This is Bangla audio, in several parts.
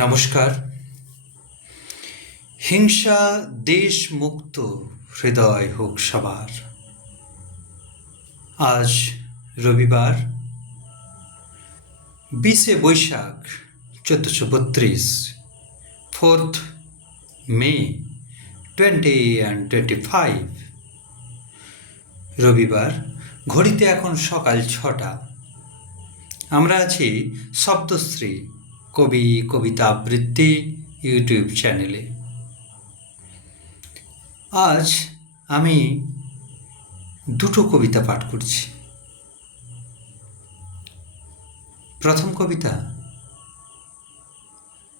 নমস্কার। হিংসা দেশ মুক্ত হৃদয় হোক সবার। আজ রবিবার 20শে বৈশাখ 1432, 4th May 2025। রবিবার, ঘড়িতে এখন সকাল 6টা। আমরা আছি শব্দশ্রী কবি কবিতা আবৃত্তি ইউটিউব চ্যানেলে। আজ আমি দুটো কবিতা পাঠ করছি। প্রথম কবিতা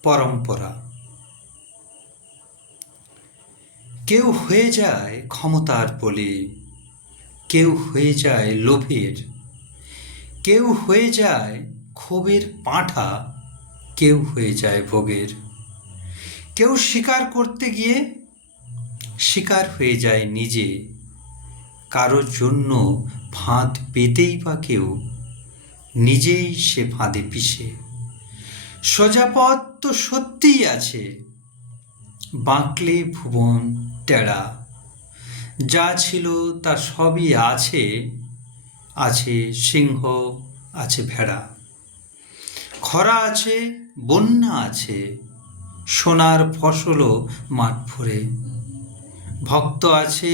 পরম্পরা। কেউ হয়ে যায় ক্ষমতার বলি, কেউ হয়ে যায় লোভের, কেউ হয়ে যায় ক্ষোভের পাঁঠা, কেউ হয়ে যায় ভোগের। কেউ শিকার করতে গিয়ে শিকার হয়ে যায় নিজে, কারোর জন্য ফাঁদ পেতেই বা কেউ নিজেই সে ফাঁদে পিষে। সোজা পথ তো সত্যিই আছে, বাঁকলে ভুবন টেরা। যা ছিল তা সবই আছে, আছে সিংহ, আছে ভেড়া। খরা আছে, বন্যা আছে, সোনার ফসলও মাঠ ভরে। ভক্ত আছে,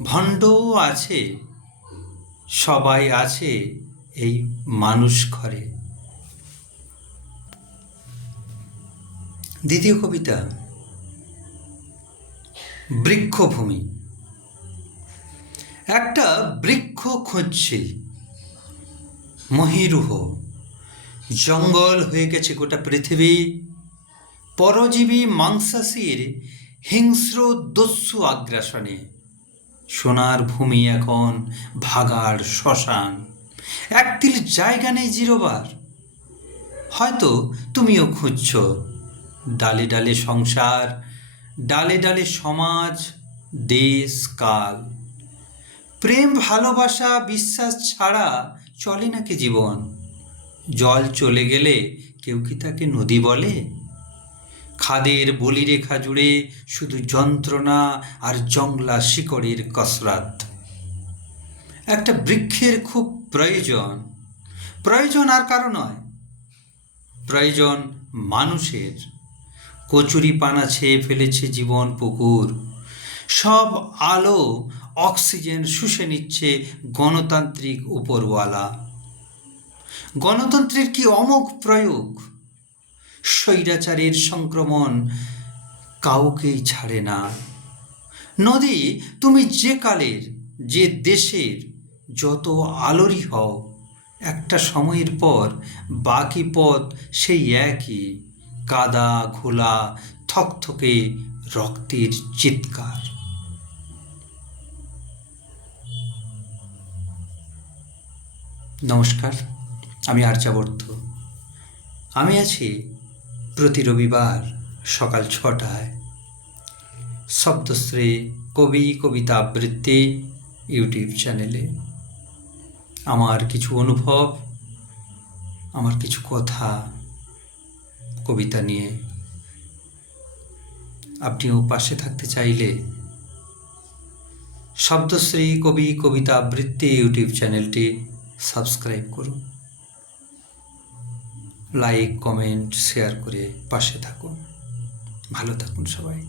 ভণ্ডও আছে, সবাই আছে এই মানুষ ঘরে। দ্বিতীয় কবিতা বৃক্ষভূমি। একটা বৃক্ষ খুঁজছি, মহীরুহ। জঙ্গল হয়ে গেছে গোটা পৃথিবী, পরজীবী মাংসাশীর হিংস্র দস্যু আগ্রাসনে। সোনার ভূমি এখন ভাগাড় শ্মশান, একতিল জায়গা নেই জিরোবার। হয়তো তুমিও খুঁজছ ডালে ডালে সংসার, ডালে ডালে সমাজ, দেশ কাল। প্রেম ভালোবাসা বিশ্বাস ছাড়া চলে নাকি জীবন? জল চলে গেলে কেউ কি তাকে নদী বলে? খাদের বলিরেখা জুড়ে শুধু যন্ত্রণা আর জংলা শিকড়ের কসরত। একটা বৃক্ষের খুব প্রয়োজন, প্রয়োজন আর কারো নয়, প্রয়োজন মানুষের। কচুরিপানা ছেয়ে ফেলেছে জীবন পুকুর, সব আলো অক্সিজেন শুষে নিচ্ছে গণতান্ত্রিক উপরওয়ালা। গণতন্ত্রের কি অমোঘ প্রয়োগ! স্বৈরাচারের সংক্রমণ কাউকেই ছাড়ে না। নদী, তুমি যে কালের যে দেশের যত আলোরই হও, একটা সময়ের পর বাকি পথ সেই একই, কাদা ঘোলা থকথকে রক্তের চিৎকার। নমস্কার, আমি আর্যাবর্ত। আমি আছি প্রতি রবিবার সকাল 6টায় শব্দশ্রী কবি কবিতা আবৃত্তি ইউটিউব চ্যানেলে। আমার কিছু অনুভব, আমার কিছু কথা কবিতা নিয়ে। আপনিও পাশে থাকতে চাইলে শব্দশ্রী কবি কবিতা আবৃত্তি ইউটিউব চ্যানেলটি সাবস্ক্রাইব করুন, লাইক কমেন্ট শেয়ার করে পাশে থাকুন। ভালো থাকুন সবাই।